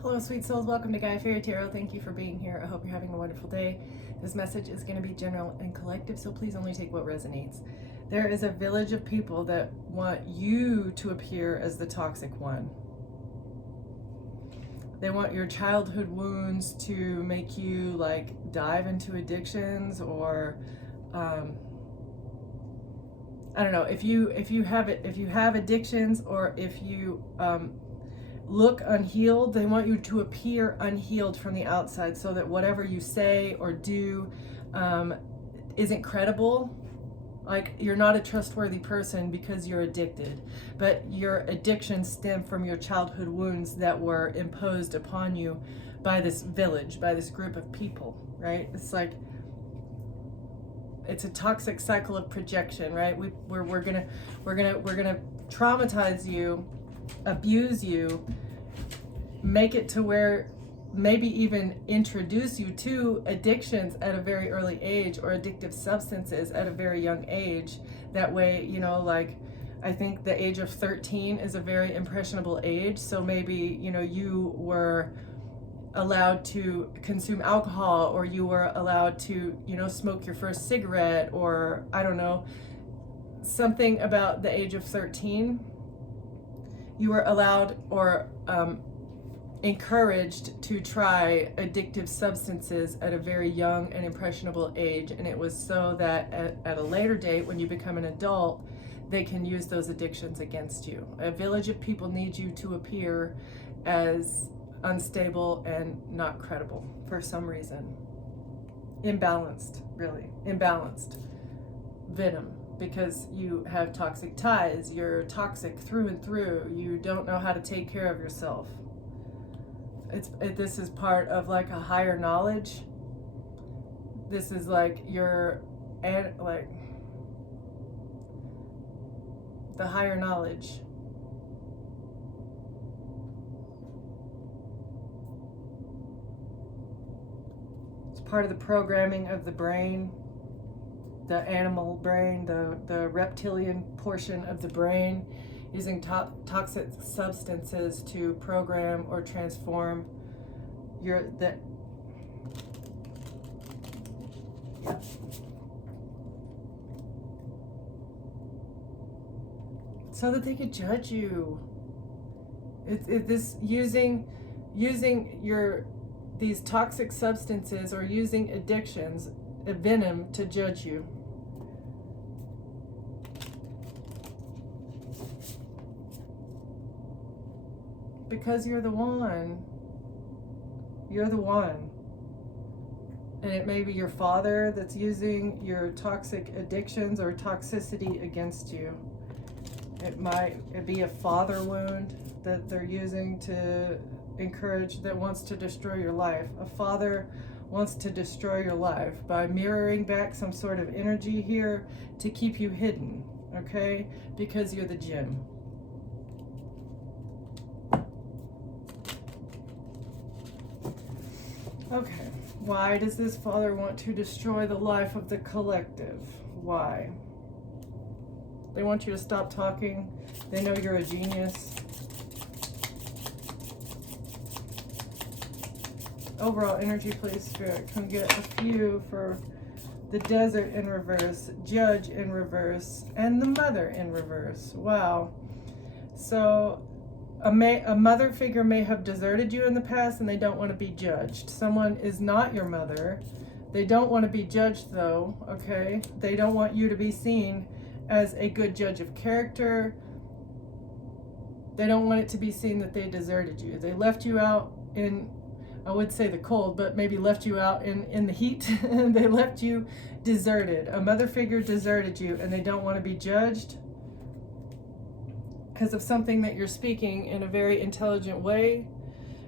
Hello, sweet souls. Welcome to Gaia Fairy Tarot. Thank you for being here. I hope you're having a wonderful day. This message is going to be general and collective, so please only take what resonates. There is a village of people that want you to appear as the toxic one. They want your childhood wounds to make you like dive into addictions, or I don't know, if you have addictions, or if you look unhealed, they want you to appear unhealed from the outside, so that whatever you say or do isn't credible. Like, you're not a trustworthy person because you're addicted, but your addictions stem from your childhood wounds that were imposed upon you by this village, by this group of people, right? It's like, it's a toxic cycle of projection, right? We're gonna traumatize you, abuse you, make it to where maybe even introduce you to addictions at a very early age, or addictive substances at a very young age. That way, you know, like, I think the age of 13 is a very impressionable age. So maybe, you know, you were allowed to consume alcohol, or you were allowed to, you know, smoke your first cigarette, or I don't know, something about the age of 13. You were allowed or encouraged to try addictive substances at a very young and impressionable age, and it was so that at a later date, when you become an adult, they can use those addictions against you. A village of people need you to appear as unstable and not credible for some reason. Imbalanced, really. Imbalanced. Venom. Because you have toxic ties, you're toxic through and through, you don't know how to take care of yourself. This is part of like a higher knowledge. This is like like the higher knowledge. It's part of the programming of the brain, the animal brain, the reptilian portion of the brain, using toxic substances to program or transform yeah, so that they could judge you. This using these toxic substances, or using addictions, a venom, to judge you. Because you're the one. You're the one. And it may be your father that's using your toxic addictions or toxicity against you. It might be a father wound that they're using to encourage, that wants to destroy your life. A father wants to destroy your life by mirroring back some sort of energy here to keep you hidden, okay? Because you're the gem. Okay, why does this father want to destroy the life of the collective? Why? They want you to stop talking. They know you're a genius. Overall energy, please, Spirit. Can we get a few for the desert in reverse, judge in reverse, and the mother in reverse? Wow. So a mother figure may have deserted you in the past, and they don't want to be judged. Someone is not your mother. They don't want to be judged, though, okay? They don't want you to be seen as a good judge of character. They don't want it to be seen that they deserted you. They left you out in, I would say the cold, but maybe left you out in the heat. They left you deserted. A mother figure deserted you, and they don't want to be judged because of something that you're speaking in a very intelligent way.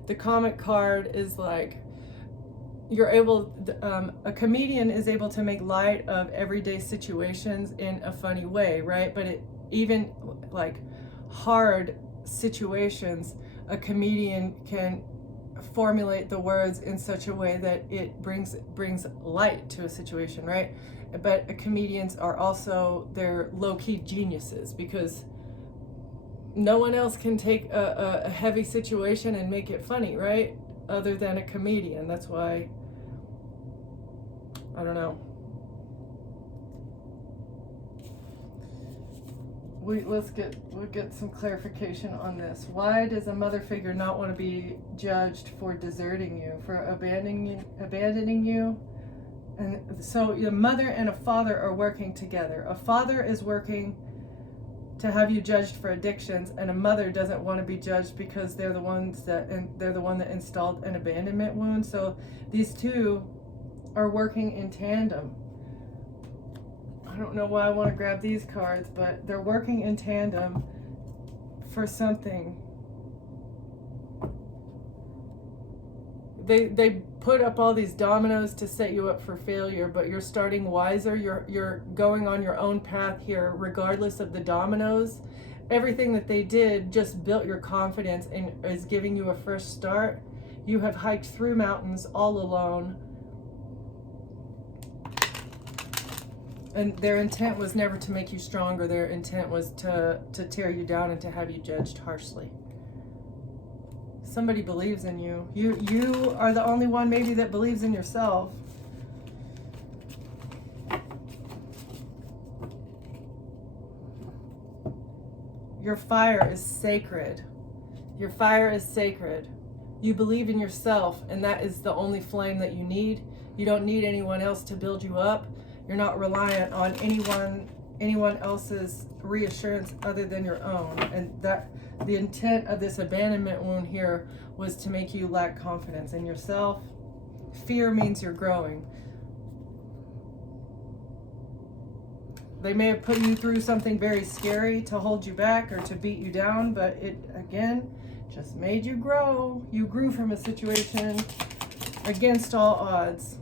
The comic card is like, you're able, a comedian is able to make light of everyday situations in a funny way, right? But even like hard situations, a comedian can formulate the words in such a way that it brings light to a situation, right? But comedians are also, they're low-key geniuses, because no one else can take a heavy situation and make it funny, right? Other than a comedian. That's why, I don't know. We'll get some clarification on this. Why does a mother figure not want to be judged for deserting you, for abandoning you? And so your mother and a father are working together. A father is working to have you judged for addictions, and a mother doesn't want to be judged because they're the one that installed an abandonment wound. So these two are working in tandem. I don't know why I want to grab these cards, but they're working in tandem for something. They put up all these dominoes to set you up for failure, but you're starting wiser. You're going on your own path here, regardless of the dominoes. Everything that they did just built your confidence and is giving you a fresh start. You have hiked through mountains all alone. And their intent was never to make you stronger. Their intent was to tear you down and to have you judged harshly. Somebody believes in you. You are the only one maybe that believes in yourself. Your fire is sacred. Your fire is sacred. You believe in yourself, and that is the only flame that you need. You don't need anyone else to build you up. You're not reliant on anyone else's reassurance other than your own. And that the intent of this abandonment wound here was to make you lack confidence in yourself. Fear means you're growing. They may have put you through something very scary to hold you back or to beat you down, but it, again, just made you grow. You grew from a situation against all odds.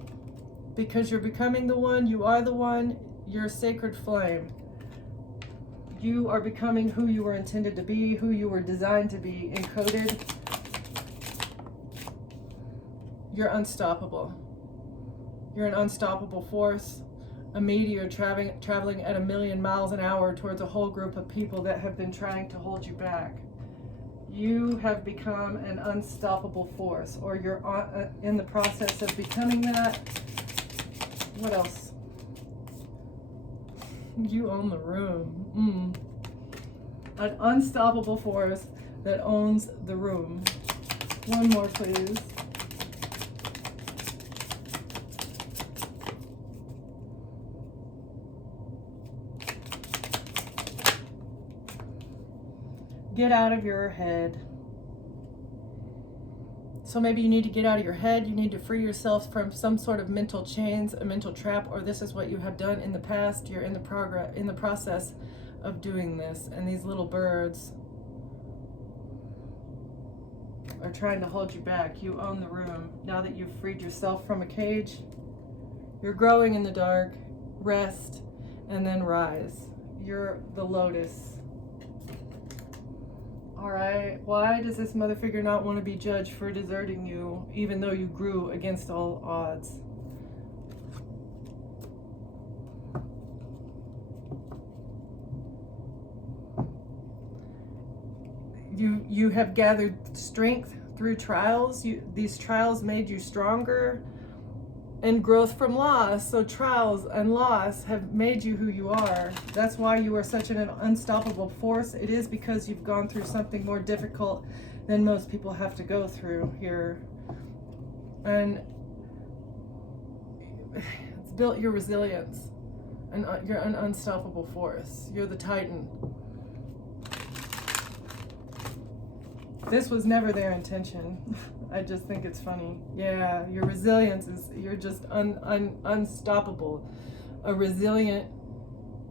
Because you're becoming the one, you are the one, you're a sacred flame. You are becoming who you were intended to be, who you were designed to be, encoded. You're unstoppable. You're an unstoppable force, a meteor traveling at 1,000,000 miles an hour towards a whole group of people that have been trying to hold you back. You have become an unstoppable force, or you're in the process of becoming that. What else? You own the room. An unstoppable force that owns the room. One more, please. Get out of your head. So maybe you need to get out of your head. You need to free yourself from some sort of mental chains, a mental trap, or this is what you have done in the past. You're in the process of doing this, and these little birds are trying to hold you back. You own the room. Now that you've freed yourself from a cage, you're growing in the dark. Rest and then rise. You're the lotus. All right, why does this mother figure not want to be judged for deserting you, even though you grew against all odds? You have gathered strength through trials. These trials made you stronger, and growth from loss. So trials and loss have made you who you are. That's why you are such an unstoppable force. It is because you've gone through something more difficult than most people have to go through here. And it's built your resilience. And you're an unstoppable force. You're the Titan. This was never their intention. I just think it's funny. Yeah, your resilience is, you're just unstoppable. A resilient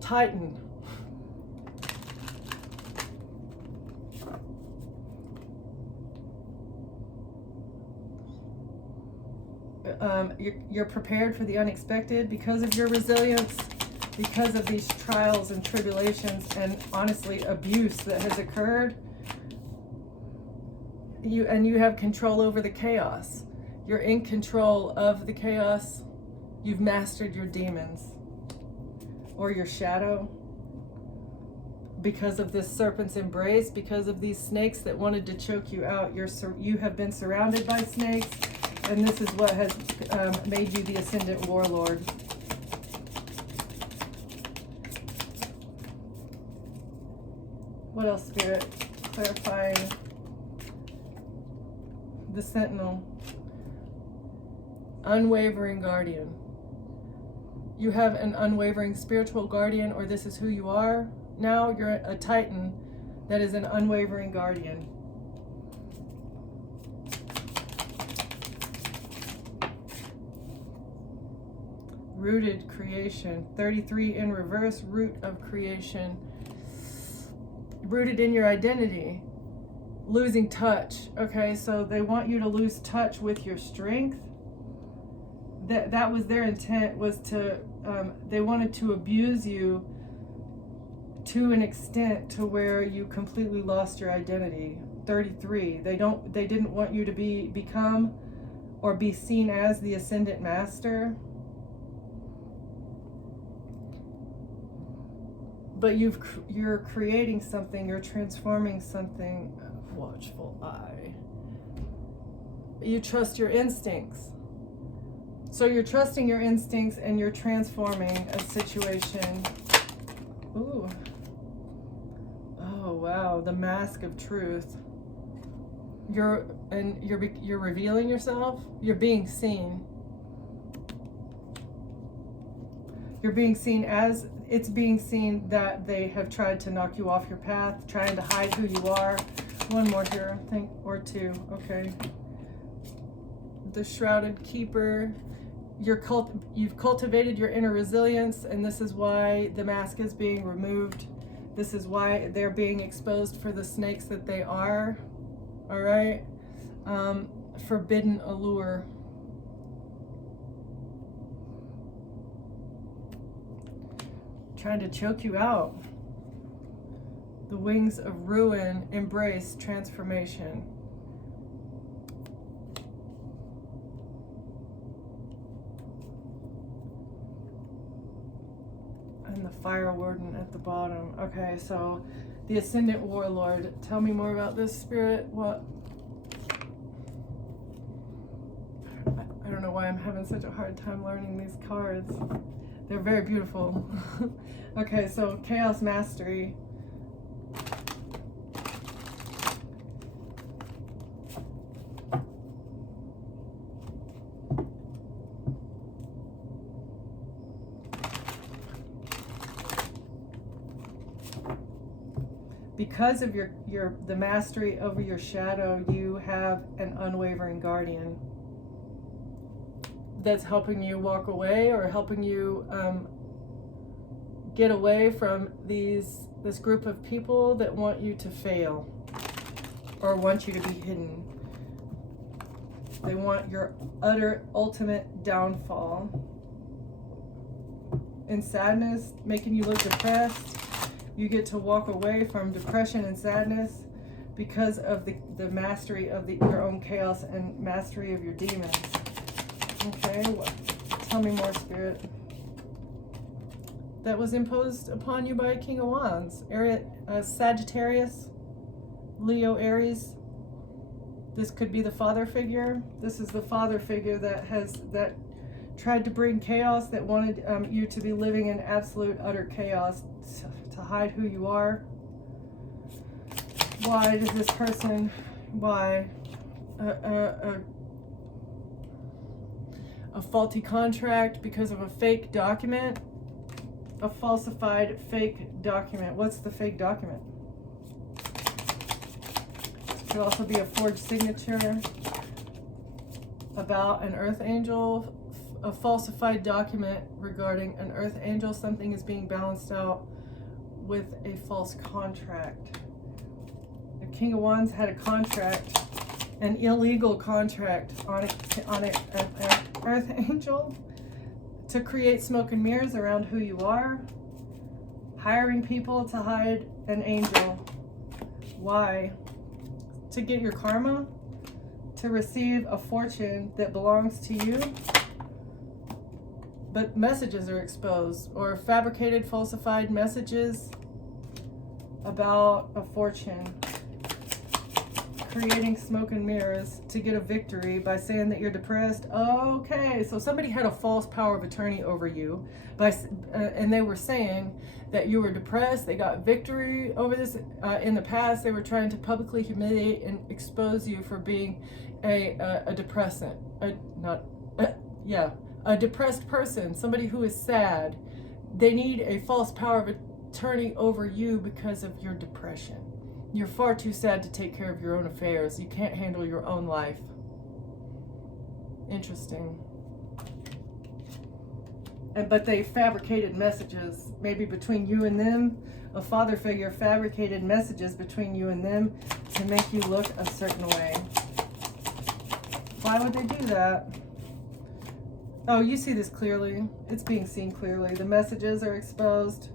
Titan. You're prepared for the unexpected because of your resilience, because of these trials and tribulations and honestly abuse that has occurred. You have control over the chaos. You're in control of the chaos. You've mastered your demons or your shadow. because of this serpent's embrace, because of these snakes that wanted to choke you out. You have been surrounded by snakes, and this is what has made you the ascendant warlord. What else, Spirit? Clarifying the sentinel. Unwavering guardian. You have an unwavering spiritual guardian, or this is who you are. Now you're a Titan that is an unwavering guardian. Rooted creation. 33 in reverse, root of creation. Rooted in your identity. Losing touch. Okay, so they want you to lose touch with your strength. That was their intent, was to, they wanted to abuse you to an extent to where you completely lost your identity. 33. They didn't want you to become or be seen as the ascendant master. But you're creating something, you're transforming something. Watchful eye. You trust your instincts. So you're trusting your instincts and you're transforming a situation. Ooh. Oh wow, the mask of truth. You're revealing yourself. You're being seen. You're being seen as it's being seen that they have tried to knock you off your path, trying to hide who you are. One more here, I think, or two. Okay. The Shrouded Keeper. You've cultivated your inner resilience, and this is why the mask is being removed. This is why they're being exposed for the snakes that they are. All right. Forbidden allure. Trying to choke you out. The wings of ruin embrace transformation. And the Fire Warden at the bottom. Okay, so the Ascendant Warlord. Tell me more about this, Spirit. What? I don't know why I'm having such a hard time learning these cards. They're very beautiful. Okay, so Chaos Mastery. Because of the mastery over your shadow, you have an unwavering guardian that's helping you walk away, or helping you get away from this group of people that want you to fail or want you to be hidden. They want your utter ultimate downfall. In sadness, making you look depressed. You get to walk away from depression and sadness because of the mastery of your own chaos and mastery of your demons. Okay, tell me more, Spirit. That was imposed upon you by King of Wands. Sagittarius, Leo, Aries. This could be the father figure. This is the father figure that tried to bring chaos, that wanted you to be living in absolute, utter chaos, to hide who you are. Why does this person, why? A faulty contract because of a fake document. A falsified fake document. What's the fake document? Could also be a forged signature about an earth angel. A falsified document regarding an earth angel. Something is being balanced out with a false contract. The King of Wands had a contract, an illegal contract on an earth angel to create smoke and mirrors around who you are, hiring people to hide an angel. Why? To get your karma, to receive a fortune that belongs to you. But messages are exposed, or fabricated, falsified messages about a fortune. Creating smoke and mirrors to get a victory by saying that you're depressed. Okay, so somebody had a false power of attorney over you, and they were saying that you were depressed. They got victory over this. In the past, they were trying to publicly humiliate and expose you for being a depressant. A depressed person, somebody who is sad. They need a false power of attorney over you because of your depression. You're far too sad to take care of your own affairs. You can't handle your own life. Interesting. But they fabricated messages, maybe between you and them. A father figure fabricated messages between you and them to make you look a certain way. Why would they do that? Oh, you see this clearly. It's being seen clearly. The messages are exposed.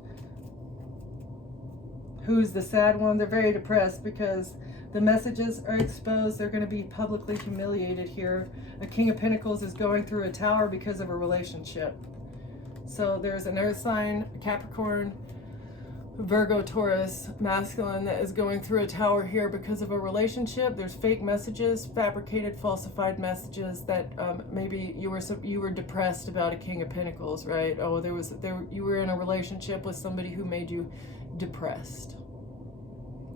Who's the sad one? They're very depressed because the messages are exposed. They're going to be publicly humiliated here. A King of Pentacles is going through a tower because of a relationship. So there's an earth sign, Capricorn, Virgo, Taurus, masculine that is going through a tower here because of a relationship. There's fake messages, fabricated, falsified messages that maybe you were depressed about a King of Pentacles, right? Oh, you were in a relationship with somebody who made you depressed.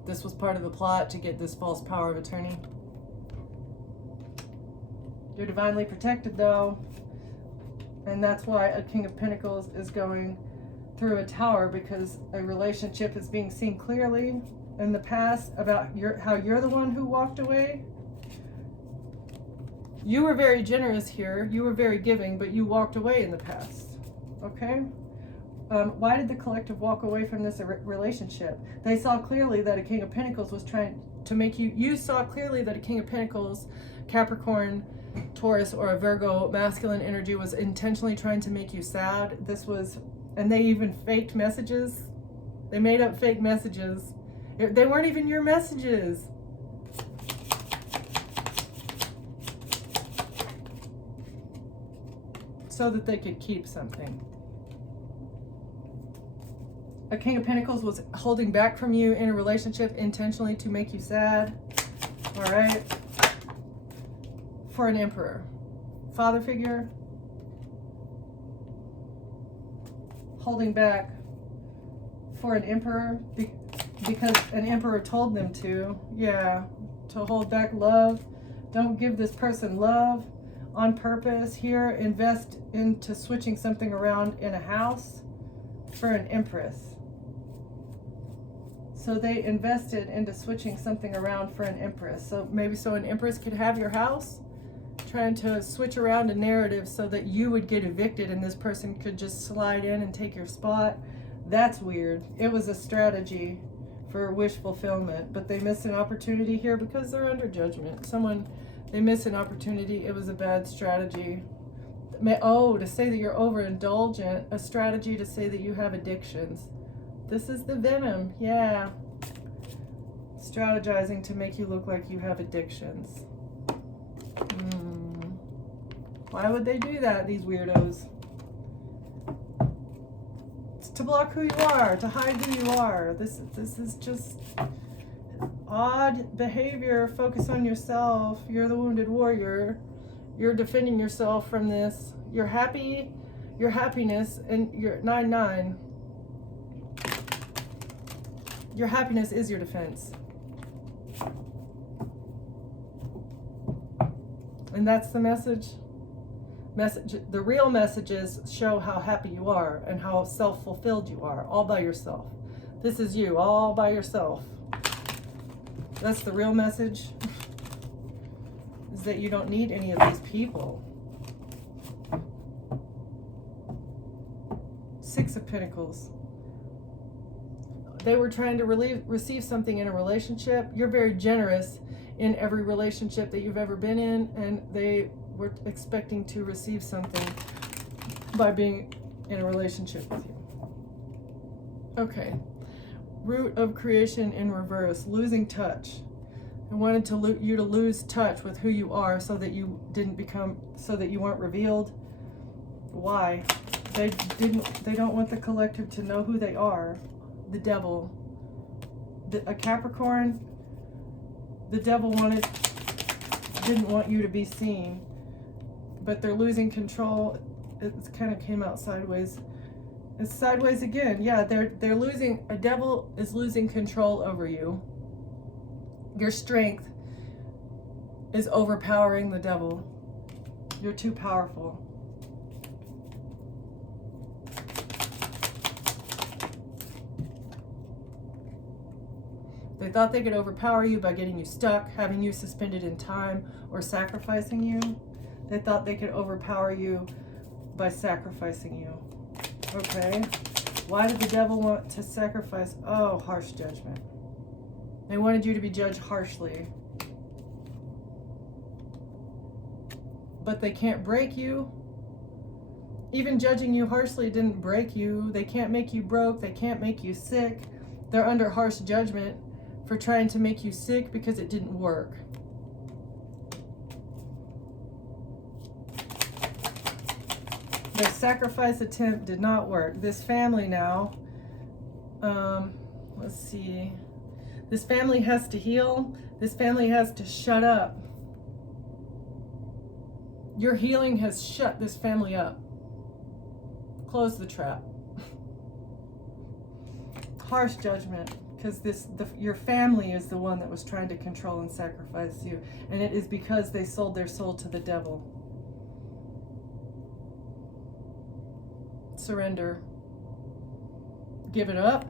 This was part of the plot to get this false power of attorney. You're divinely protected though, and that's why a King of Pentacles is going through a tower, because a relationship is being seen clearly in the past about how you're the one who walked away. You were very generous here, you were very giving, but you walked away in the past. Okay? Why did the collective walk away from this relationship? They saw clearly that a King of Pentacles was trying to make you saw clearly that a King of Pentacles, Capricorn, Taurus, or a Virgo masculine energy was intentionally trying to make you sad. And they even faked messages. They made up fake messages. They weren't even your messages. So that they could keep something. A King of Pentacles was holding back from you in a relationship intentionally to make you sad. All right. For an Emperor. Father figure. Holding back for an Emperor because an Emperor told them to. Yeah. To hold back love. Don't give this person love on purpose. Here, invest into switching something around in a house for an Empress. So they invested into switching something around for an Empress. So maybe an Empress could have your house, trying to switch around a narrative so that you would get evicted and this person could just slide in and take your spot. That's weird. It was a strategy for wish fulfillment, but they missed an opportunity here because they're under judgment. They missed an opportunity. It was a bad strategy. To say that you're overindulgent, a strategy to say that you have addictions. This is the venom, yeah. Strategizing to make you look like you have addictions. Why would they do that, these weirdos? It's to block who you are, to hide who you are. This is just odd behavior. Focus on yourself. You're the wounded warrior. You're defending yourself from this. You're happy, your happiness, and your 9-9. Your happiness is your defense. And that's the message. The real messages show how happy you are and how self-fulfilled you are, all by yourself. This is you, all by yourself. That's the real message, is that you don't need any of these people. 6 of Pentacles. They were trying to receive something in a relationship. You're very generous in every relationship that you've ever been in, and they were expecting to receive something by being in a relationship with you. Okay. Root of creation in reverse, losing touch. I wanted you to lose touch with who you are so that you weren't revealed. Why? They don't want the collective to know who they are. The devil. a Capricorn, the devil didn't want you to be seen, but they're losing control. It kind of came out sideways. It's sideways again. Yeah, they're losing, a devil is losing control over you. Your strength is overpowering the devil. You're too powerful. They thought they could overpower you by getting you stuck, having you suspended in time, or sacrificing you. They thought they could overpower you by sacrificing you. Okay. Why did the devil want to sacrifice? Oh, harsh judgment. They wanted you to be judged harshly. But they can't break you. Even judging you harshly didn't break you. They can't make you broke. They can't make you sick. They're under harsh judgment for trying to make you sick because it didn't work. The sacrifice attempt did not work. This family now, let's see. This family has to heal. This family has to shut up. Your healing has shut this family up. Close the trap. Harsh judgment, because your family is the one that was trying to control and sacrifice you, and it is because they sold their soul to the devil. Surrender. Give it up.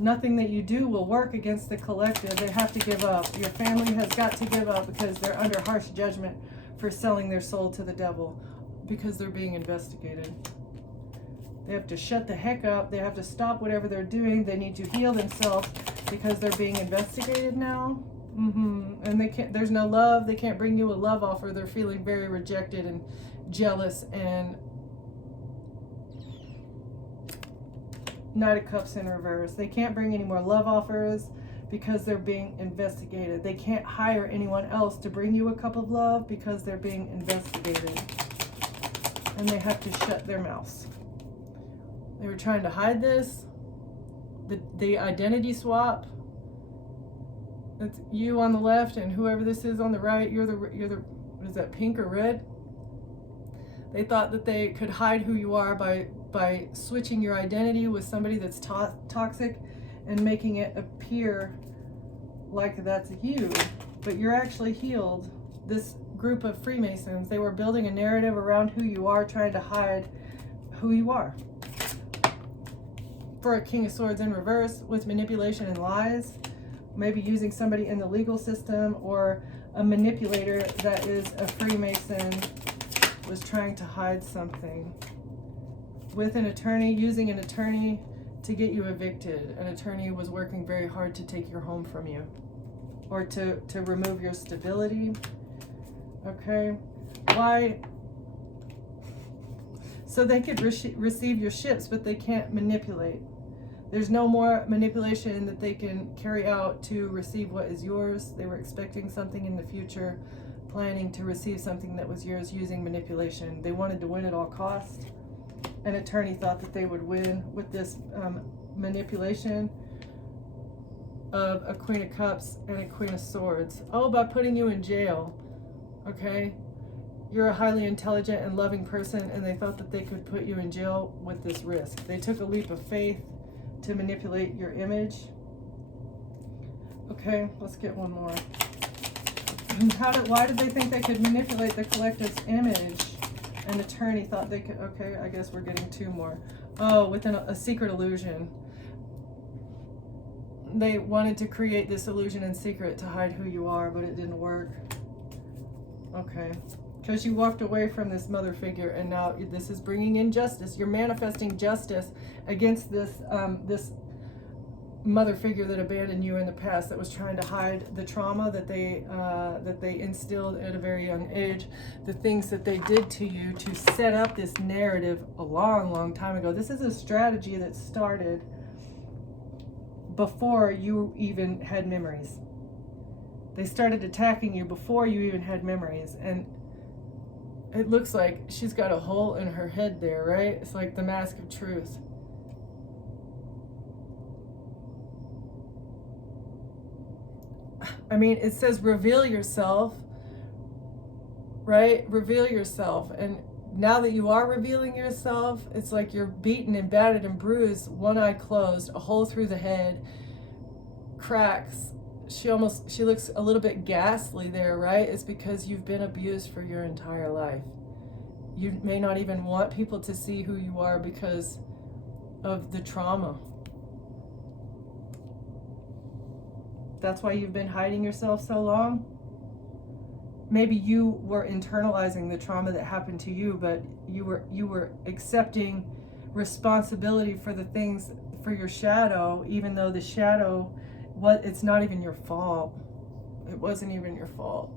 Nothing that you do will work against the collective. They have to give up. Your family has got to give up because they're under harsh judgment for selling their soul to the devil, because they're being investigated. They have to shut the heck up. They have to stop whatever they're doing. They need to heal themselves because they're being investigated now. And they can't, there's no love. They can't bring you a love offer. They're feeling very rejected and jealous, and Knight of Cups in reverse. They can't bring any more love offers because they're being investigated. They can't hire anyone else to bring you a cup of love because they're being investigated. And they have to shut their mouths. They were trying to hide this. The identity swap. It's you on the left and whoever this is on the right. You're the what is that, pink or red? They thought that they could hide who you are by switching your identity with somebody that's toxic and making it appear like that's you, but you're actually healed. This group of Freemasons, they were building a narrative around who you are, trying to hide who you are. For a King of Swords in reverse with manipulation and lies, maybe using somebody in the legal system, or a manipulator that is a Freemason was trying to hide something. With an attorney, using an attorney to get you evicted. An attorney was working very hard to take your home from you, or to remove your stability. Okay, why? So they could receive your ships, but they can't manipulate. There's no more manipulation that they can carry out to receive what is yours. They were expecting something in the future, planning to receive something that was yours using manipulation. They wanted to win at all costs. An attorney thought that they would win with this manipulation of a Queen of Cups and a Queen of Swords. Oh, by putting you in jail. Okay? You're a highly intelligent and loving person, and they thought that they could put you in jail with this risk. They took a leap of faith to manipulate your image. Okay, let's get one more. Why did they think they could manipulate the collective's image? An attorney thought they could. Okay, I guess we're getting two more. Oh, with a secret illusion. They wanted to create this illusion in secret to hide who you are, but it didn't work. Okay. Because you walked away from this mother figure, and now this is bringing in justice. You're manifesting justice against this this mother figure that abandoned you in the past, that was trying to hide the trauma that they instilled at a very young age, the things that they did to you to set up this narrative a long, long time ago. This is a strategy that started before you even had memories. They started attacking you before you even had memories, and it looks like she's got a hole in her head there, right? It's like the mask of truth. I mean, it says reveal yourself, right? Reveal yourself. And now that you are revealing yourself, it's like you're beaten and battered and bruised, one eye closed, a hole through the head, cracks. She looks a little bit ghastly there, right? It's because you've been abused for your entire life. You may not even want people to see who you are because of the trauma. That's why you've been hiding yourself so long. Maybe you were internalizing the trauma that happened to you, but you were accepting responsibility for the things, for your shadow, even though the shadow, it's not even your fault. It wasn't even your fault.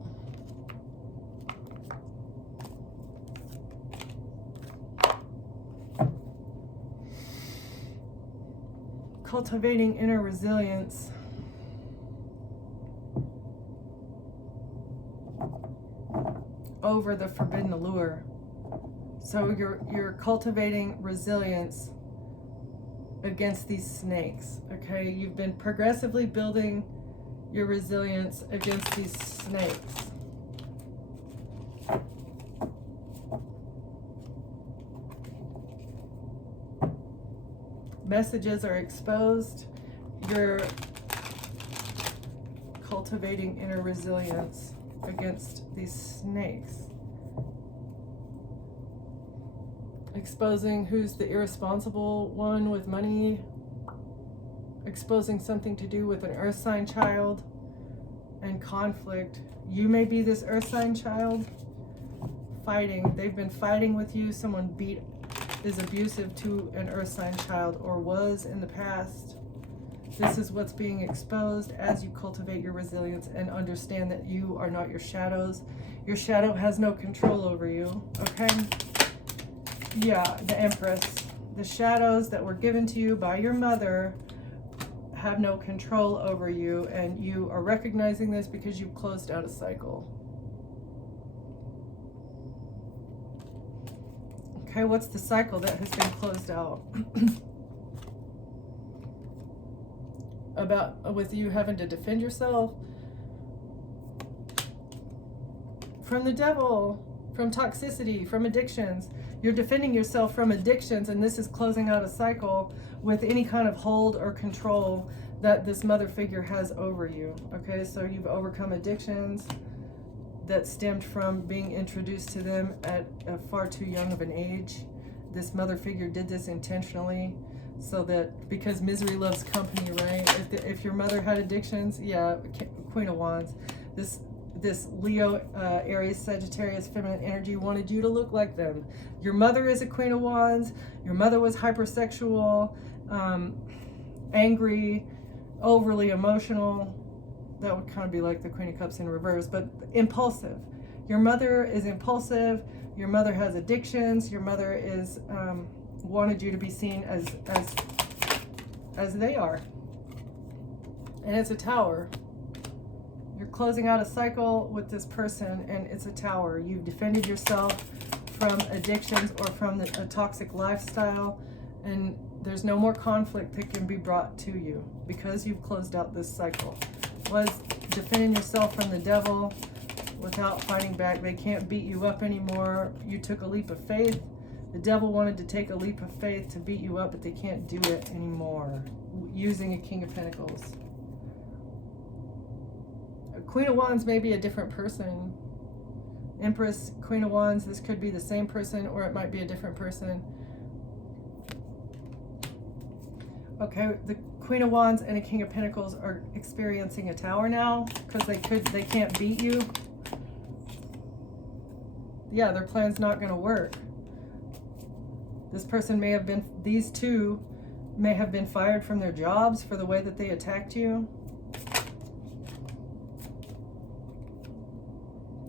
Cultivating inner resilience. Over the forbidden allure. So you're cultivating resilience against these snakes. Okay, you've been progressively building your resilience against these snakes. Messages are exposed. You're cultivating inner resilience against these snakes. Exposing who's the irresponsible one with money. Exposing something to do with an earth sign child and conflict. You may be this earth sign child fighting. They've been fighting with you. Someone is abusive to an earth sign child or was in the past. This is what's being exposed as you cultivate your resilience and understand that you are not your shadows. Your shadow has no control over you, okay? Yeah, the Empress. The shadows that were given to you by your mother have no control over you, and you are recognizing this because you've closed out a cycle. Okay, what's the cycle that has been closed out? About with you having to defend yourself from the devil, from toxicity, from addictions. You're defending yourself from addictions, and this is closing out a cycle with any kind of hold or control that this mother figure has over you. Okay, so you've overcome addictions that stemmed from being introduced to them at a far too young of an age. This mother figure did this intentionally, so that, because misery loves company, right? If your mother had addictions, yeah, Queen of Wands. This Leo, Aries, Sagittarius, feminine energy wanted you to look like them. Your mother is a Queen of Wands. Your mother was hypersexual, angry, overly emotional. That would kind of be like the Queen of Cups in reverse, but impulsive. Your mother is impulsive. Your mother has addictions. Your mother is wanted you to be seen as they are. And it's a tower. You're closing out a cycle with this person, and it's a tower. You've defended yourself from addictions or from a toxic lifestyle, and there's no more conflict that can be brought to you because you've closed out this cycle. Was defending yourself from the devil without fighting back. They can't beat you up anymore. You took a leap of faith. The devil wanted to take a leap of faith to beat you up, but they can't do it anymore using a King of Pentacles. A Queen of Wands may be a different person. Empress, Queen of Wands, this could be the same person or it might be a different person. Okay, the Queen of Wands and a King of Pentacles are experiencing a tower now because they can't beat you. Yeah, their plan's not going to work. This person may have been, these two may have been fired from their jobs for the way that they attacked you,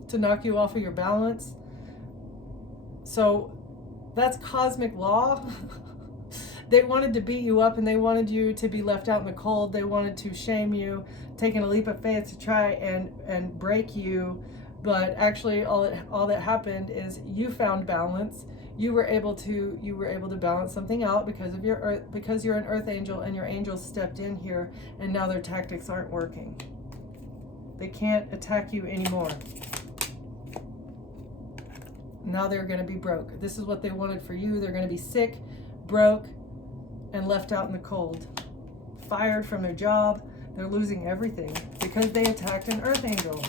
to knock you off of your balance. So that's cosmic law. They wanted to beat you up and they wanted you to be left out in the cold. They wanted to shame you, taking a leap of faith to try and break you. But actually all that happened is you found balance. You were able to balance something out because of because you're an earth angel, and your angels stepped in here, and now their tactics aren't working. They can't attack you anymore. Now they're going to be broke. This is what they wanted for you. They're going to be sick, broke, and left out in the cold. Fired from their job. They're losing everything because they attacked an earth angel.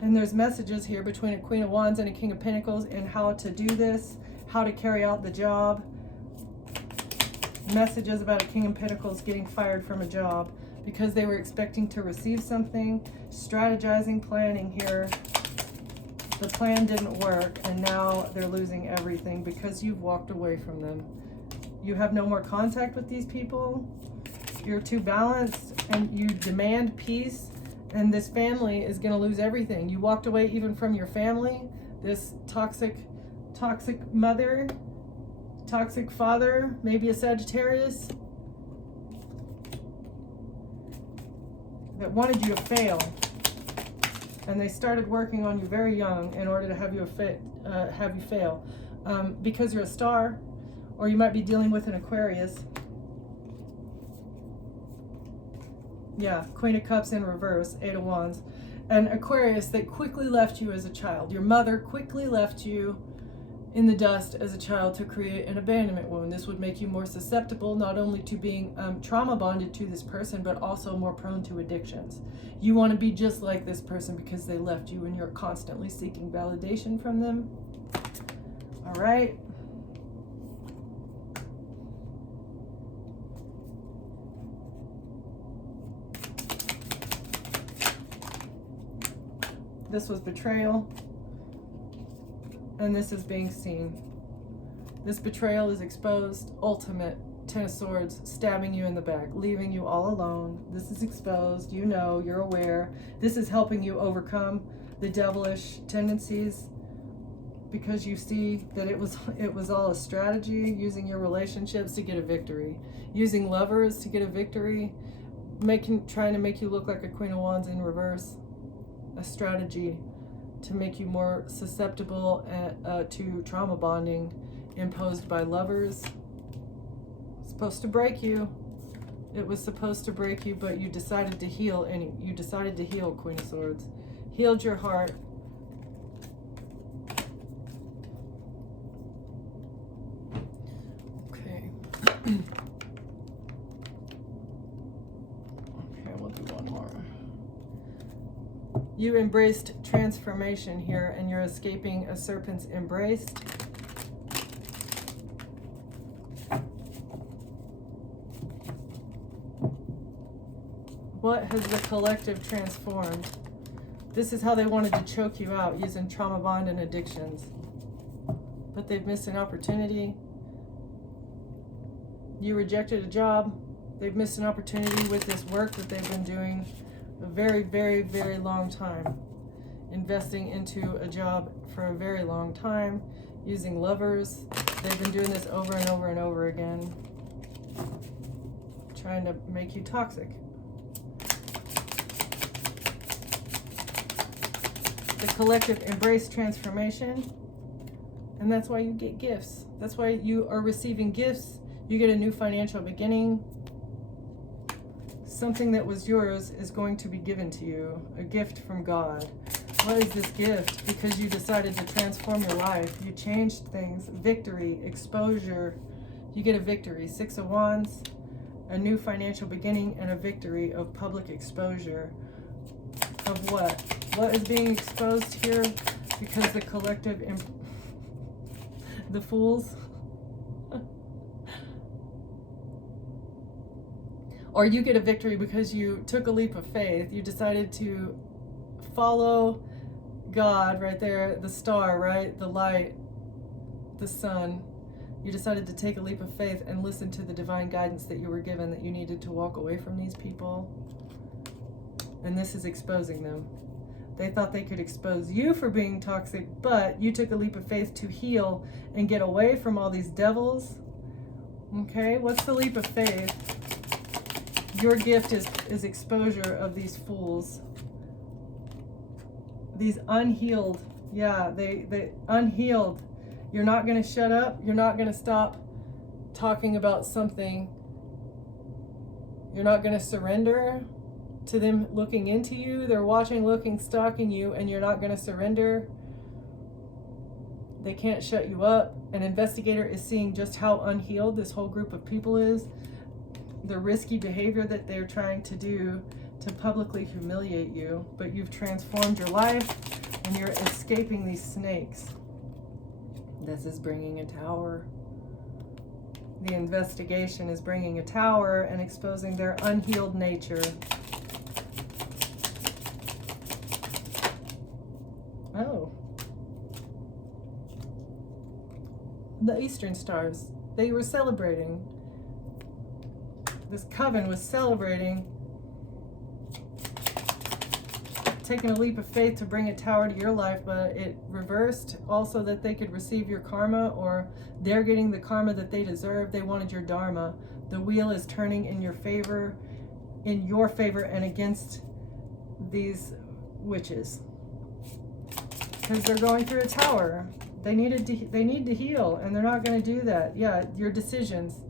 And there's messages here between a Queen of Wands and a King of Pentacles and how to do this, how to carry out the job. Messages about a King of Pentacles getting fired from a job because they were expecting to receive something, strategizing, planning here. The plan didn't work, and now they're losing everything because you've walked away from them. You have no more contact with these people. You're too balanced, and you demand peace, and this family is going to lose everything. You walked away even from your family. This toxic mother, toxic father, maybe a Sagittarius, that wanted you to fail. And they started working on you very young in order to have you fail. Because you're a star, or you might be dealing with an Aquarius. Yeah, Queen of Cups in reverse, 8 of Wands. An Aquarius that quickly left you as a child. Your mother quickly left you in the dust as a child to create an abandonment wound. This would make you more susceptible not only to being trauma bonded to this person, but also more prone to addictions. You want to be just like this person because they left you and you're constantly seeking validation from them. All right. This was betrayal. And this is being seen. This betrayal is exposed. Ultimate 10 of Swords, stabbing you in the back, leaving you all alone. This is exposed. You know, you're aware. This is helping you overcome the devilish tendencies because you see that it was all a strategy, using your relationships to get a victory, using lovers to get a victory, trying to make you look like a Queen of Wands in reverse. A strategy to make you more susceptible to trauma bonding imposed by lovers. It's supposed to break you. It was supposed to break you, but you decided to heal. You decided to heal, Queen of Swords. Healed your heart. Okay. Okay, we'll do one more. You embraced transformation here, and you're escaping a serpent's embrace. What has the collective transformed? This is how they wanted to choke you out, using trauma bond and addictions. But they've missed an opportunity. You rejected a job. They've missed an opportunity with this work that they've been doing a very, very, very long time. Investing into a job for a very long time, using lovers. They've been doing this over and over and over again, trying to make you toxic. The collective embrace transformation, and that's why you get gifts. That's why you are receiving gifts. You get a new financial beginning. Something that was yours is going to be given to you, a gift from God. What is this gift? Because you decided to transform your life. You changed things. Victory, exposure. You get a victory. 6 of Wands, a new financial beginning, and a victory of public exposure. Of what? What is being exposed here? Because the collective, the fools. Or you get a victory because you took a leap of faith. You decided to follow God right there, the star, right? The light, the sun. You decided to take a leap of faith and listen to the divine guidance that you were given, that you needed to walk away from these people. And this is exposing them. They thought they could expose you for being toxic, but you took a leap of faith to heal and get away from all these devils. Okay, what's the leap of faith? Your gift is exposure of these fools. These unhealed. Yeah, they unhealed. You're not going to shut up. You're not going to stop talking about something. You're not going to surrender to them looking into you. They're watching, looking, stalking you, and you're not going to surrender. They can't shut you up. An investigator is seeing just how unhealed this whole group of people is. The risky behavior that they're trying to do to publicly humiliate you, but you've transformed your life and you're escaping these snakes. This is bringing a tower. The investigation is bringing a tower and exposing their unhealed nature. Oh. The Eastern Stars. They were celebrating. This coven was celebrating taking a leap of faith to bring a tower to your life, but it reversed also that they could receive your karma, or they're getting the karma that they deserve. They wanted your dharma. The wheel is turning in your favor and against these witches, because they're going through a tower. They need to heal, and they're not going to do that. Yeah, your decisions,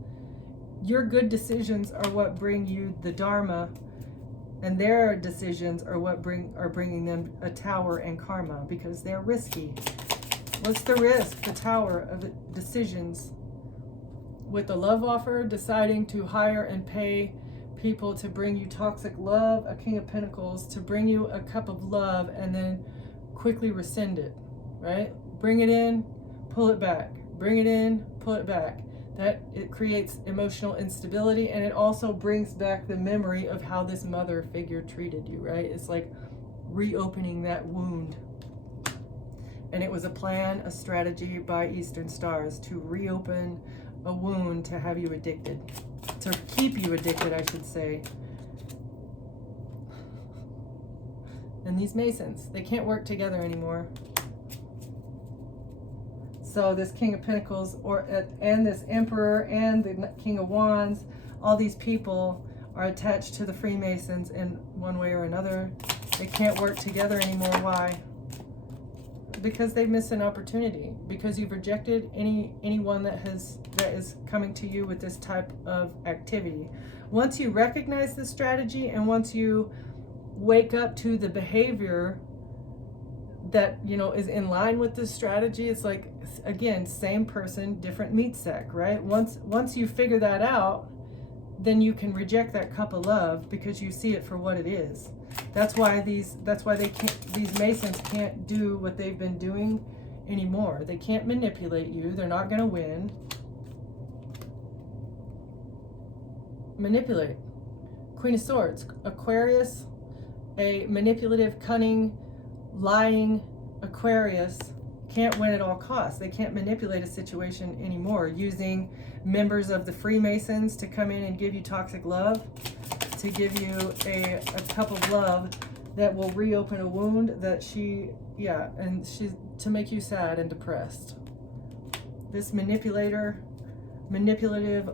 your good decisions are what bring you the dharma, and their decisions are what are bringing them a tower and karma, because they're risky. What's the risk? The tower of the decisions. With the love offer, deciding to hire and pay people to bring you toxic love, a King of Pentacles, to bring you a cup of love and then quickly rescind it, right? Bring it in, pull it back. Bring it in, pull it back. That it creates emotional instability, and it also brings back the memory of how this mother figure treated you, right? It's like reopening that wound. And it was a plan, a strategy by Eastern Stars to reopen a wound, to have you addicted, to keep you addicted, I should say. And these Masons, they can't work together anymore. So this King of Pentacles and this Emperor and the King of Wands, all these people are attached to the Freemasons in one way or another. They can't work together anymore. Why? Because they've missed an opportunity. Because you've rejected anyone that is coming to you with this type of activity. Once you recognize the strategy, and once you wake up to the behavior that, you know, is in line with this strategy, it's like, again, same person, different meat sack, right? Once you figure that out, then you can reject that cup of love, because you see it for what it is. That's why these Masons can't do what they've been doing anymore. They can't manipulate you. They're not going to win. Manipulate. Queen of Swords, Aquarius, a manipulative, cunning, lying Aquarius can't win at all costs. They can't manipulate a situation anymore using members of the Freemasons to come in and give you toxic love, to give you a cup of love that will reopen a wound that she's to make you sad and depressed. This manipulative,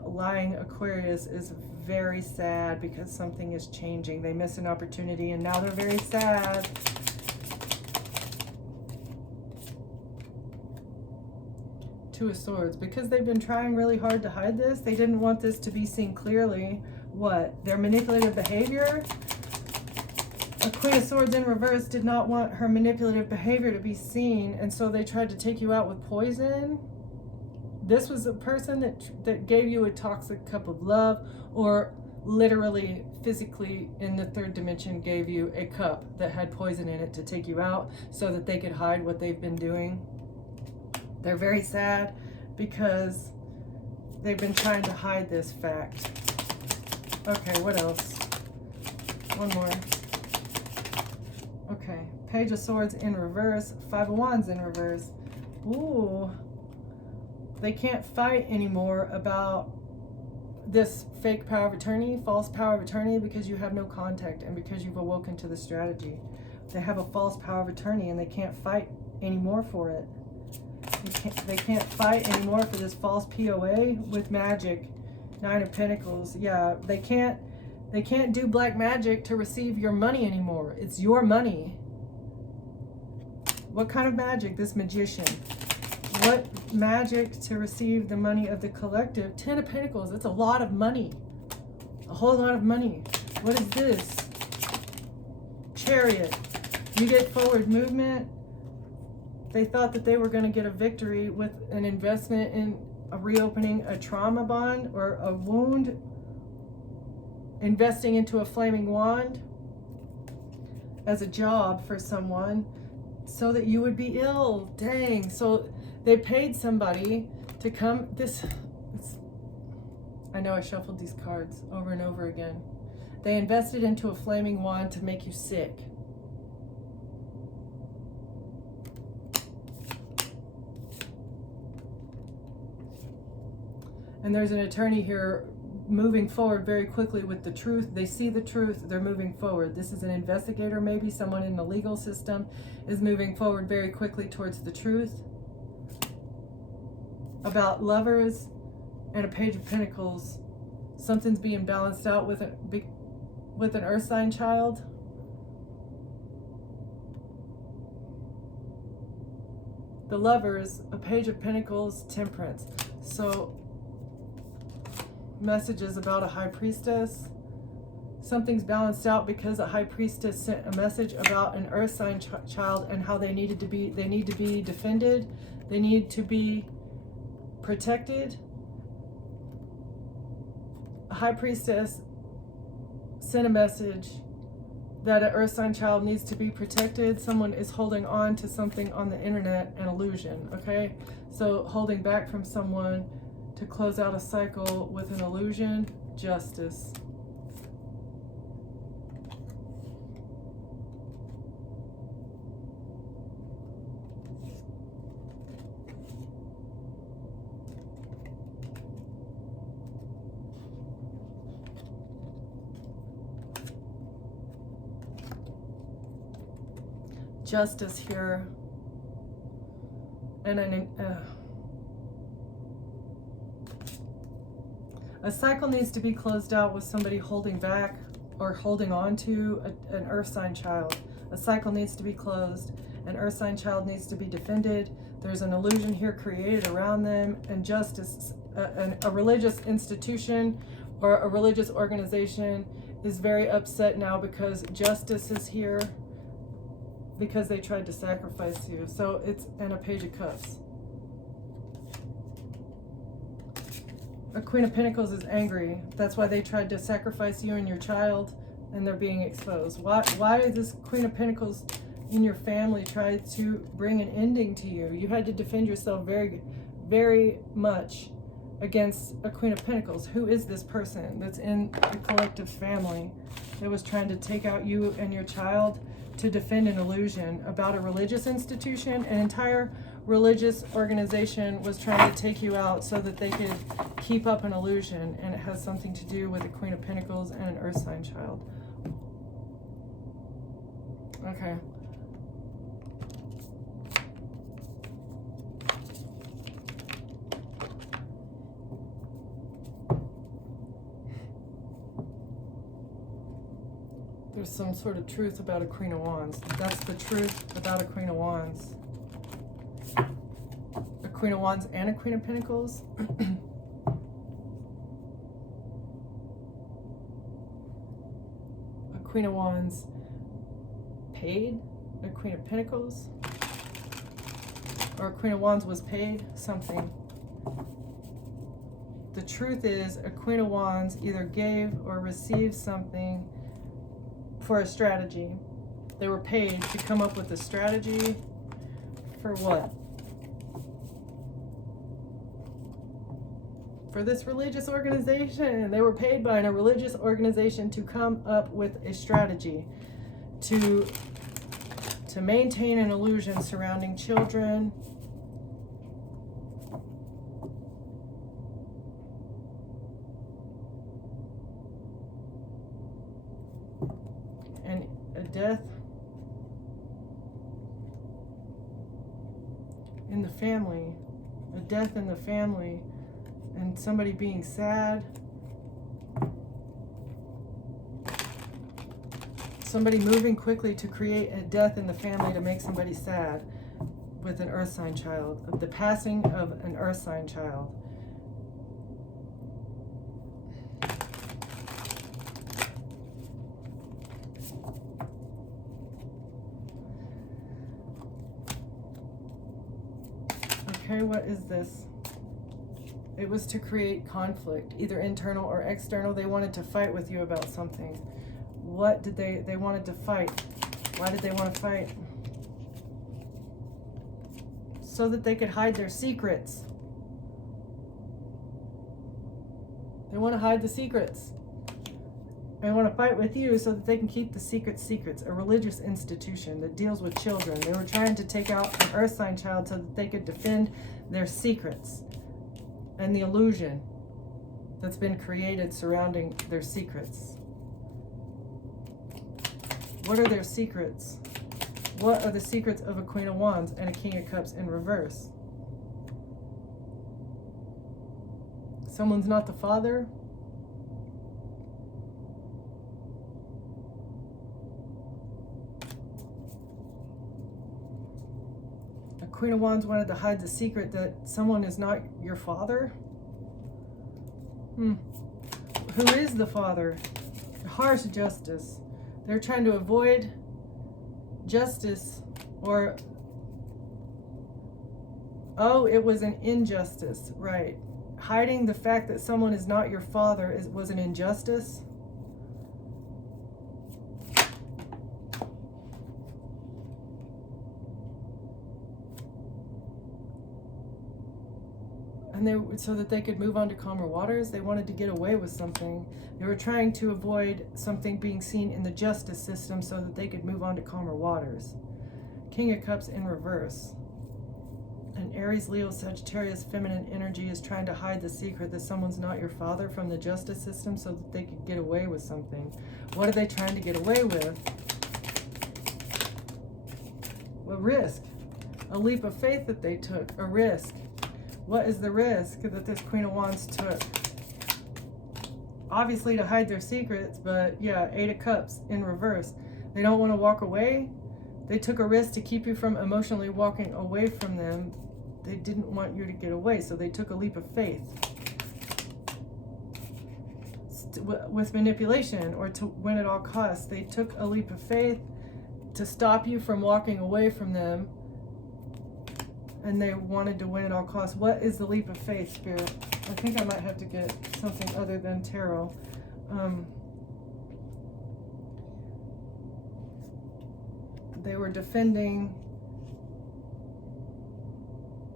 lying Aquarius is very sad because something is changing. They miss an opportunity, and now they're very sad. Two of Swords, because they've been trying really hard to hide this. They didn't want this to be seen clearly. What? Their manipulative behavior? A Queen of Swords in reverse did not want her manipulative behavior to be seen, and so they tried to take you out with poison. This was a person that gave you a toxic cup of love, or literally, physically, in the third dimension, gave you a cup that had poison in it to take you out so that they could hide what they've been doing. They're very sad because they've been trying to hide this fact. Okay, what else? One more. Okay, Page of Swords in reverse, Five of Wands in reverse. Ooh. They can't fight anymore about this fake power of attorney, false power of attorney, because you have no contact and because you've awoken to the strategy. They have a false power of attorney and they can't fight anymore for it. They can't fight anymore for this false POA with magic. Nine of Pentacles. Yeah, they can't do black magic to receive your money anymore. It's your money. What kind of magic? This magician. What magic to receive the money of the collective? Ten of Pentacles. It's a lot of money. A whole lot of money. What is this? Chariot. You get forward movement. They thought that they were going to get a victory with an investment in reopening a trauma bond or a wound, investing into a flaming wand as a job for someone so that you would be ill. Dang. So they paid somebody to come. I know I shuffled these cards over and over again. They invested into a flaming wand to make you sick. And there's an attorney here moving forward very quickly with the truth. They see the truth, they're moving forward. This is an investigator, maybe someone in the legal system is moving forward very quickly towards the truth about Lovers and a Page of Pentacles. Something's being balanced out with an Earth sign child. The Lovers, a Page of Pentacles, Temperance. So messages about a High Priestess. Something's balanced out because a High Priestess sent a message about an Earth sign child and how they need to be defended. They need to be protected. A High Priestess sent a message that an Earth sign child needs to be protected. Someone is holding on to something on the internet, an illusion, okay? So holding back from someone to close out a cycle with an illusion. Justice. Justice here. And a cycle needs to be closed out with somebody holding back or holding on to an Earth sign child. A cycle needs to be closed. An Earth sign child needs to be defended. There's an illusion here created around them. And justice, a religious institution or a religious organization is very upset now because justice is here because they tried to sacrifice you. So it's in a Page of Cups. A Queen of Pentacles is angry. That's why they tried to sacrifice you and your child, and they're being exposed. Why is this Queen of Pentacles in your family tried to bring an ending to you? You had to defend yourself very, very much against a Queen of Pentacles. Who is this person that's in the collective family that was trying to take out you and your child to defend an illusion about a religious institution? An entire religious organization was trying to take you out so that they could keep up an illusion, and it has something to do with a Queen of Pentacles and an Earth sign child. Okay. There's some sort of truth about a Queen of Wands. That's the truth about a Queen of Wands. A Queen of Wands and a Queen of Pentacles. A Queen of Wands paid a Queen of Pentacles. Or a Queen of Wands was paid something. The truth is a Queen of Wands either gave or received something for a strategy. They were paid to come up with a strategy for what? For this religious organization. They were paid by a religious organization to come up with a strategy to maintain an illusion surrounding children. And a death in the family. A death in the family. And somebody being sad. Somebody moving quickly to create a death in the family to make somebody sad with an Earth sign child. The passing of an Earth sign child. Okay, what is this? It was to create conflict, either internal or external. They wanted to fight with you about something. What did they wanted to fight? Why did they want to fight? So that they could hide their secrets. They want to hide the secrets. They want to fight with you so that they can keep the secrets. A religious institution that deals with children. They were trying to take out an earth sign child so that they could defend their secrets and the illusion that's been created surrounding their secrets. What are their secrets? What are the secrets of a Queen of Wands and a King of Cups in reverse? Someone's not the father. A Queen of Wands wanted to hide the secret that someone is not your father. Who is the father? Harsh justice. They're trying to avoid justice, or it was an injustice, right? Hiding the fact that someone is not your father was an injustice. And so that they could move on to calmer waters. They wanted to get away with something. They were trying to avoid something being seen in the justice system so that they could move on to calmer waters. King of Cups in reverse. An Aries, Leo, Sagittarius feminine energy is trying to hide the secret that someone's not your father from the justice system so that they could get away with something. What are they trying to get away with? A risk. A leap of faith that they took. A risk. What is the risk that this Queen of Wands took? Obviously to hide their secrets, but yeah, Eight of Cups in reverse. They don't want to walk away. They took a risk to keep you from emotionally walking away from them. They didn't want you to get away, so they took a leap of faith. With manipulation, or to win at all costs. They took a leap of faith to stop you from walking away from them. And they wanted to win at all costs. What is the leap of faith, Spirit? I think I might have to get something other than tarot. They were defending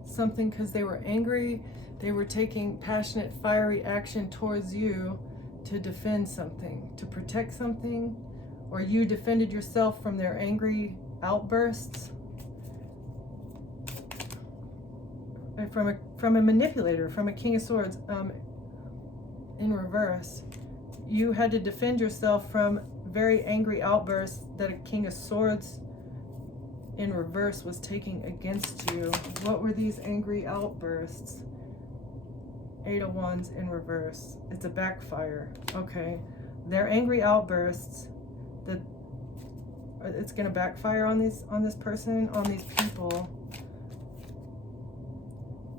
something because they were angry. They were taking passionate, fiery action towards you to defend something, to protect something, or you defended yourself from their angry outbursts. From a manipulator, from a King of Swords in reverse. You had to defend yourself from very angry outbursts that a King of Swords in reverse was taking against you. What were these angry outbursts? Eight of Wands in reverse. It's a backfire. Okay. They're angry outbursts that it's going to backfire on this person, on these people.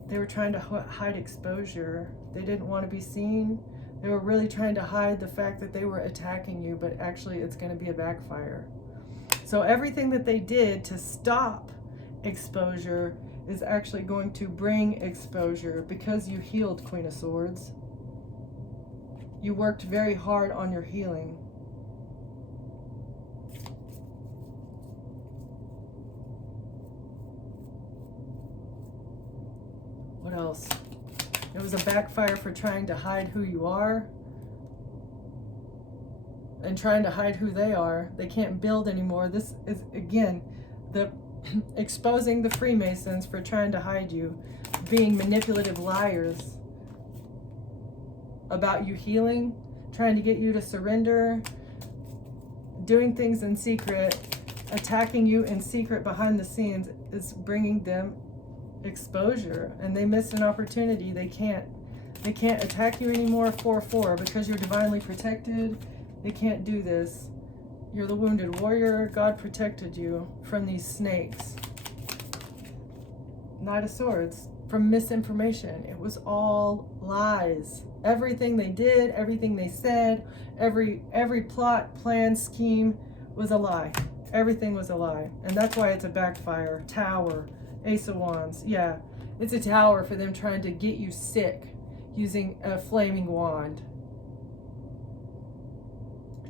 They were trying to hide exposure. They didn't want to be seen. They were really trying to hide the fact that they were attacking you, but actually it's going to be a backfire. So everything that they did to stop exposure is actually going to bring exposure, because you healed, Queen of Swords. You worked very hard on your healing. What else? It was a backfire for trying to hide who you are and trying to hide who they are. They can't build anymore. This is, again, the exposing the Freemasons for trying to hide you, being manipulative liars about you healing, trying to get you to surrender, doing things in secret, attacking you in secret behind the scenes is bringing them exposure, and they missed an opportunity. They can't attack you anymore 4/4 because you're divinely protected. They can't do this. You're the wounded warrior. God protected you from these snakes. Knight of Swords, from misinformation. It was all lies. Everything they did, everything they said, every plot, plan, scheme was a lie. Everything was a lie. And that's why it's a backfire. Tower, Ace of Wands. Yeah. It's a tower for them trying to get you sick using a flaming wand.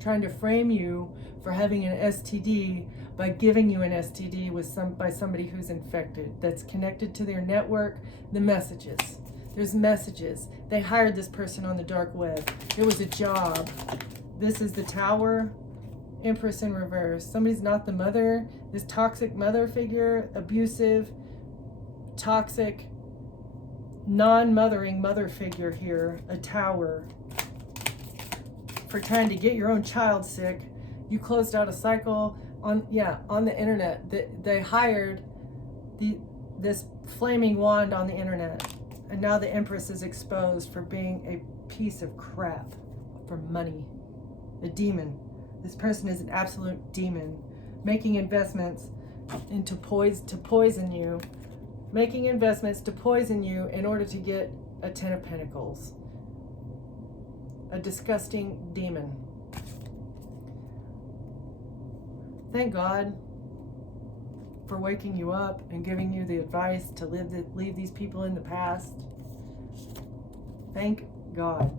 Trying to frame you for having an STD by giving you an STD by somebody who's infected, that's connected to their network. The messages. There's messages. They hired this person on the dark web. It was a job. This is the Tower, Empress in reverse. Somebody's not the mother. This toxic mother figure, abusive, toxic, non-mothering mother figure here, a tower. For trying to get your own child sick. You closed out a cycle on the internet. They hired this flaming wand on the internet. And now the Empress is exposed for being a piece of crap for money. A demon. This person is an absolute demon. Making investments to poison you. Making investments to poison you in order to get a 10 of Pentacles. A disgusting demon. Thank God for waking you up and giving you the advice to leave these people in the past. Thank God.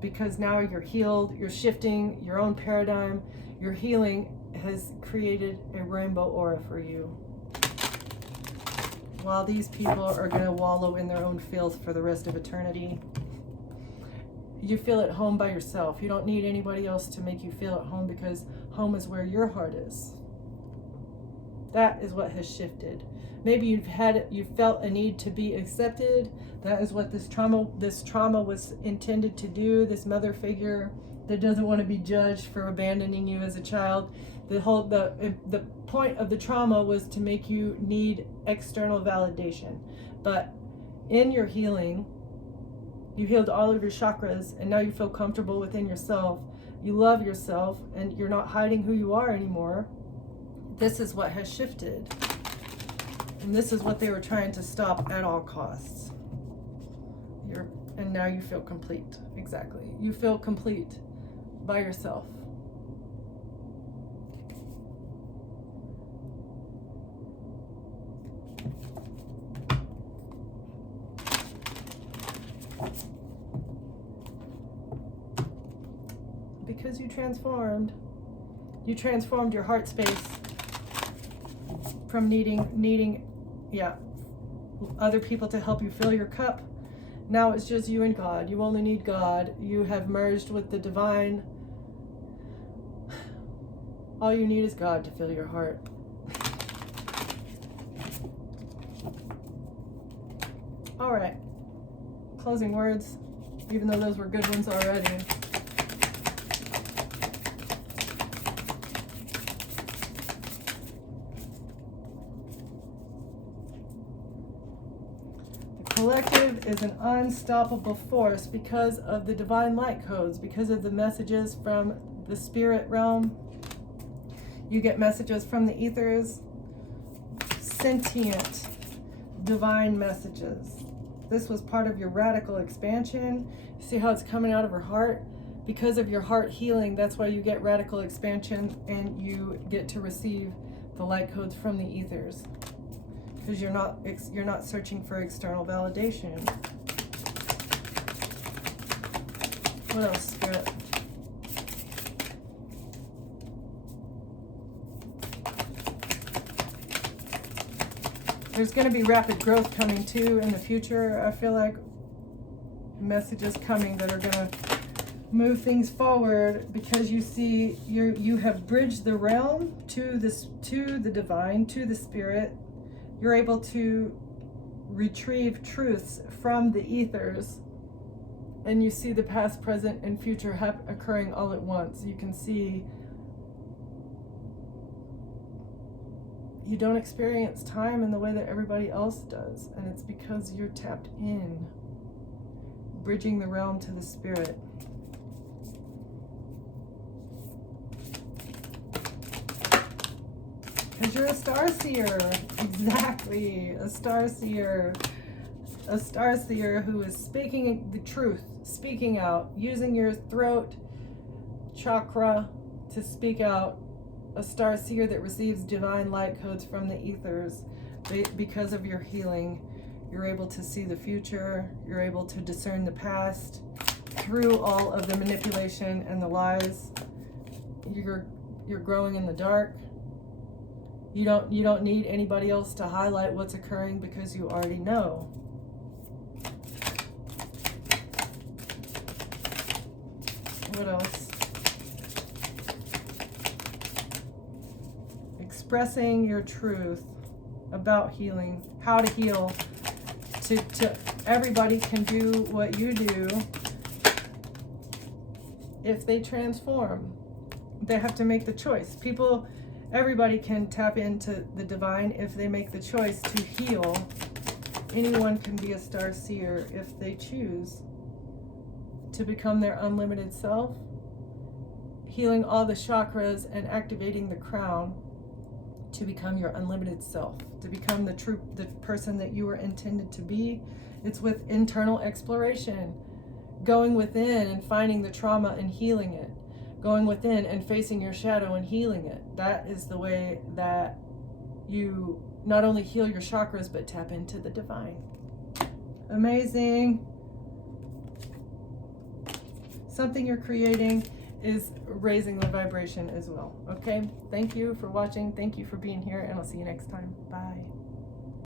Because now you're healed, you're shifting your own paradigm, your healing has created a rainbow aura for you. While these people are going to wallow in their own filth for the rest of eternity. You feel at home by yourself. You don't need anybody else to make you feel at home, because home is where your heart is. That is what has shifted. Maybe you felt a need to be accepted. That is what this trauma was intended to do. This mother figure that doesn't want to be judged for abandoning you as a child. The point of the trauma was to make you need external validation. But in your healing, you healed all of your chakras, and now you feel comfortable within yourself. You love yourself, and you're not hiding who you are anymore. This is what has shifted. And this is what they were trying to stop at all costs. And now you feel complete. Exactly. You feel complete by yourself. Because you transformed your heart space from needing other people to help you fill your cup. Now it's just you and God. You only need God. You have merged with the divine. All you need is God to fill your heart. All right. Closing words, even though those were good ones already. Collective is an unstoppable force because of the divine light codes, because of the messages from the spirit realm. You get messages from the ethers, sentient, divine messages. This was part of your radical expansion. See how it's coming out of her heart? Because of your heart healing, that's why you get radical expansion, and you get to receive the light codes from the ethers. Because you're not searching for external validation. What else, Spirit? There's going to be rapid growth coming too in the future. I feel like messages coming that are going to move things forward, because you see you have bridged the realm to the divine, to the spirit. You're able to retrieve truths from the ethers, and you see the past, present, and future occurring all at once. You can see you don't experience time in the way that everybody else does, and it's because you're tapped in, bridging the realm to the spirit. Because you're a star seer. Exactly. A star seer. A star seer who is speaking the truth, speaking out, using your throat chakra to speak out. A star seer that receives divine light codes from the ethers. Because of your healing, you're able to see the future. You're able to discern the past through all of the manipulation and the lies. You're growing in the dark. You don't need anybody else to highlight what's occurring because you already know. What else? Expressing your truth about healing, how to heal. To everybody can do what you do if they transform. They have to make the choice. Everybody can tap into the divine if they make the choice to heal. Anyone can be a star seer if they choose to become their unlimited self, healing all the chakras and activating the crown to become your unlimited self, to become the person that you were intended to be. It's with internal exploration, going within and finding the trauma and healing it, going within and facing your shadow and healing it. That is the way that you not only heal your chakras but tap into the divine. Amazing. Something you're creating is raising the vibration as well. Okay, thank you for watching. Thank you for being here, and I'll see you next time. Bye.